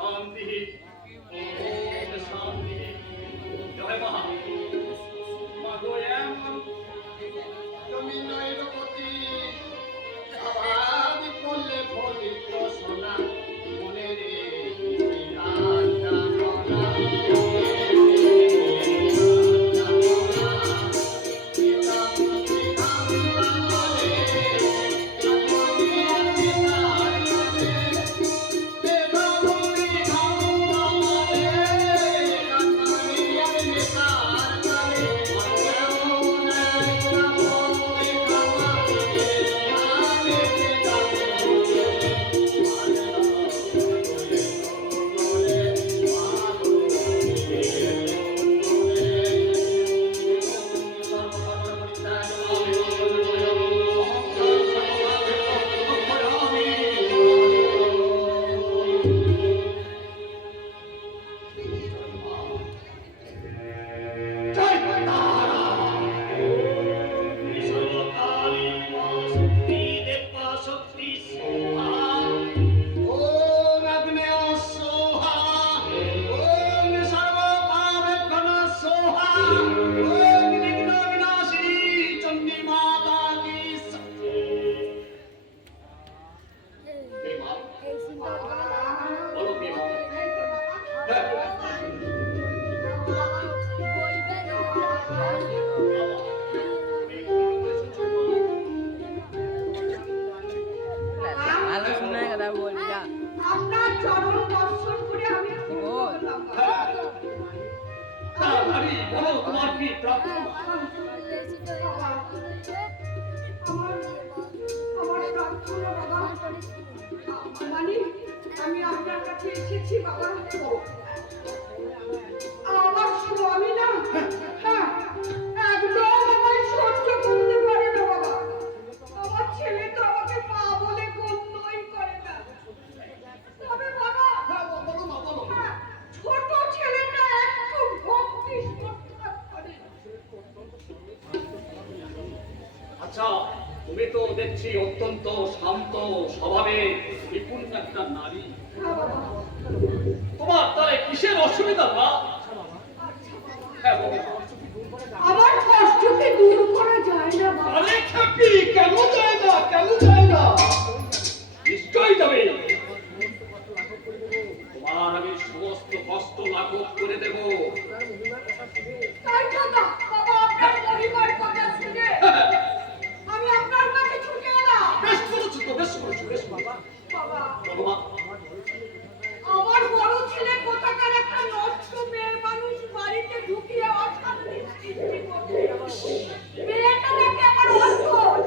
শান্তি ওম শান্তি জয় মা মা গো এমন তুমি নৈরপতি আবাদি করলে পবিত্র সোনা মনে রে আমি আপনার কাছে এসেছি বাবা। আমার স্বামী না একদম আমায় সহ্য করতে পারে না বাবা। আমার ছেলে তো আমাকে মা বলে গণ্যই করে না। তবে বাবা ছোট ছেলেটা একটু ভক্তি শ্রদ্ধা করে। আচ্ছা তুমি তো দেখছি অত্যন্ত শান্ত স্বভাবে নিপুণ একটা নারী। তোমার তাহলে কিসের অসুবিধা বা? আমার কষ্টকে দূর করা যায় না বাবা। আরে খাকি কেন যায় না, কেন যায় না? নিশ্চয়ই যাবে। তোমার আমি সমস্ত কষ্ট লাঘব করে দেব। তাই তো না বাবা, আপনার পরিবার কথা শুনে আমি আপনার কাছে ছুটে এলাম। বেশ করেছো তো, বেশ করেছো, বেশ বাবা। বাবা বাবা আমার বড় ছেলে কোথাকার একটা নষ্ট মেয়ে মানুষ বাড়িতে ঢুকিয়ে অশান্তি সৃষ্টি করছে। মেয়েটা নাকি আমার অর্থ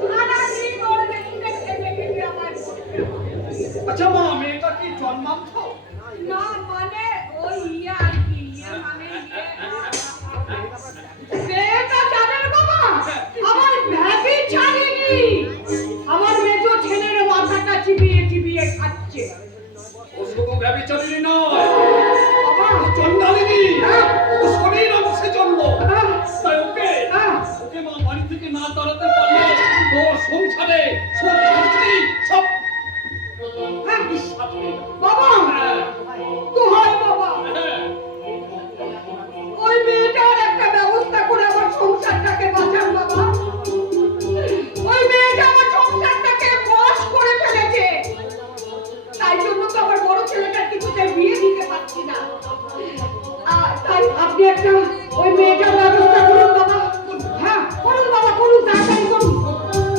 সারাদিন ওর পেছনে খেতে খেতে আমার করতে হয়। আচ্ছা মা, মেয়েটা কি জন্মান্ধ? না মানে ওই আর কি মানে মেয়েটা জানেন বাবা আমার ভ্যাবি ছাড়িনি। আমার মেজো ছেলের মাথাটা চিবিয়ে চিবিয়ে খাচ্ছে। ও শুধু ব্যভিচারিণী নয়, ও চণ্ডালিনী। ও শরীর অংশে জন্ম। তাই ওকে মা বাড়ি থেকে না তাড়াতে পারলে ও সংসারে সুখ শান্তি সব বাবা তো হয় বাবা, ওই মেয়েটার একটা ব্যবস্থা করে আমার সংসারটাকে বাঁচান বাবা। ওই মেয়েটা আমার সংসারটাকে বশ করে ফেলেছে। তাই জন্য তো আমার বড় ছেলেটার কিছুতে বিয়ে দিতে পারছি না। তাই আপনি একটা ওই মেয়েটার ব্যবস্থা করুন বাবা। হ্যাঁ করুন বাবা, করুন, তাড়াতাড়ি করুন।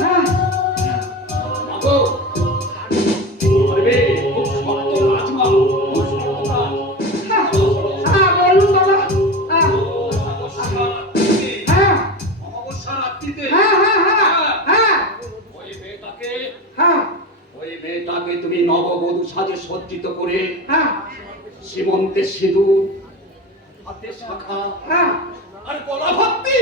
হ্যাঁ মাগো, আরে খুব শক্ত কাজ মা, খুব শক্ত কাজ। বলুন বাবা। অমাবস্যা রাত্রিতে ওই মেয়েটাকে তুমি নববধূ সাজে সজ্জিত করে সীমন্তে সিঁদুর, হাতে শাখা আর গলা ভর্তি